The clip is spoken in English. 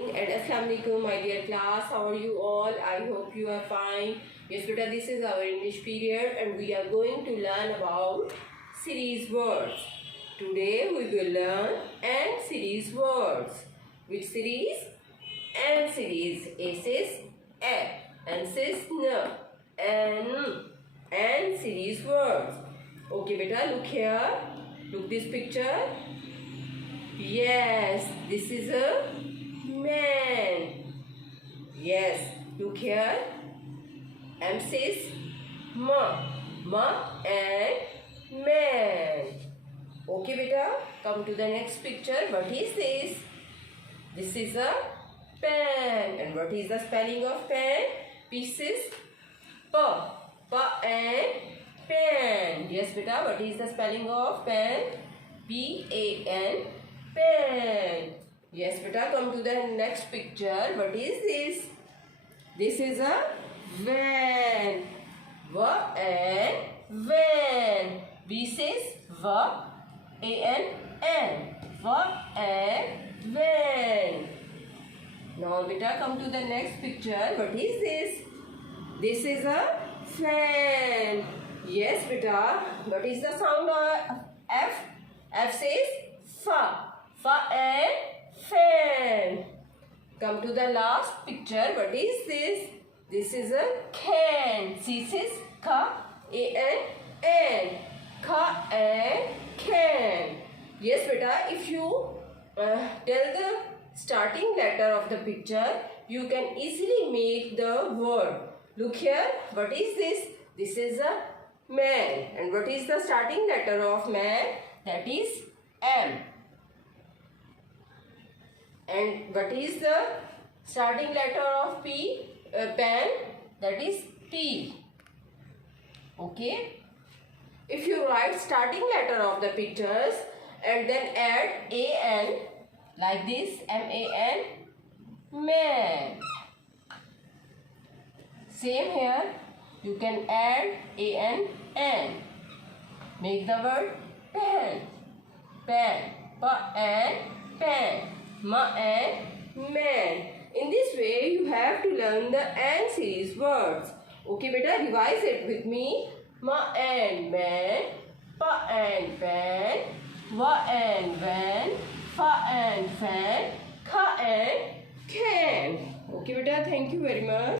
And Assalamu alaikum, my dear class. How are you all? I hope you are fine. Yes, beta, this is our English period and we are going to learn about series words. Today we will learn and series words. Which series? And series. A says A, N says N, and series words. Okay, beta, look here. Look this picture. Yes, this is a man. Yes, look here. M says ma and man. Okay, beta, come to the next picture. What is this? This is a pen. And what is the spelling of pen? P says pa and pen. Yes, beta, what is the spelling of pen? P-A-N, pen. Yes, beta, come to the next picture. What is this? This is a van. V-A-N, van. V says V-A-N-N. V-A-N, van. Now, beta, come to the next picture. What is this? This is a fan. Yes, beta. What is the sound of F? F says fa. Fa and fan. Come to the last picture. What is this? This is a can. C says ka. A-N-N. Ka and can. Yes, beta. If you tell the starting letter of the picture, you can easily make the word. Look here. What is this? This is a man. And what is the starting letter of man? That is M. And what is the starting letter of pen? That is P. Okay. If you write starting letter of the pictures and then add A-N like this, M-A-N, man. Same here. You can add A-N-N. Make the word pen. Pen. Pa and pen. Ma and man. In this way, you have to learn the and series words. Okay, beta, revise it with me. Ma and man. Pa and pen. Va and van. Fa and fan. Ka and can. Okay, beta, thank you very much.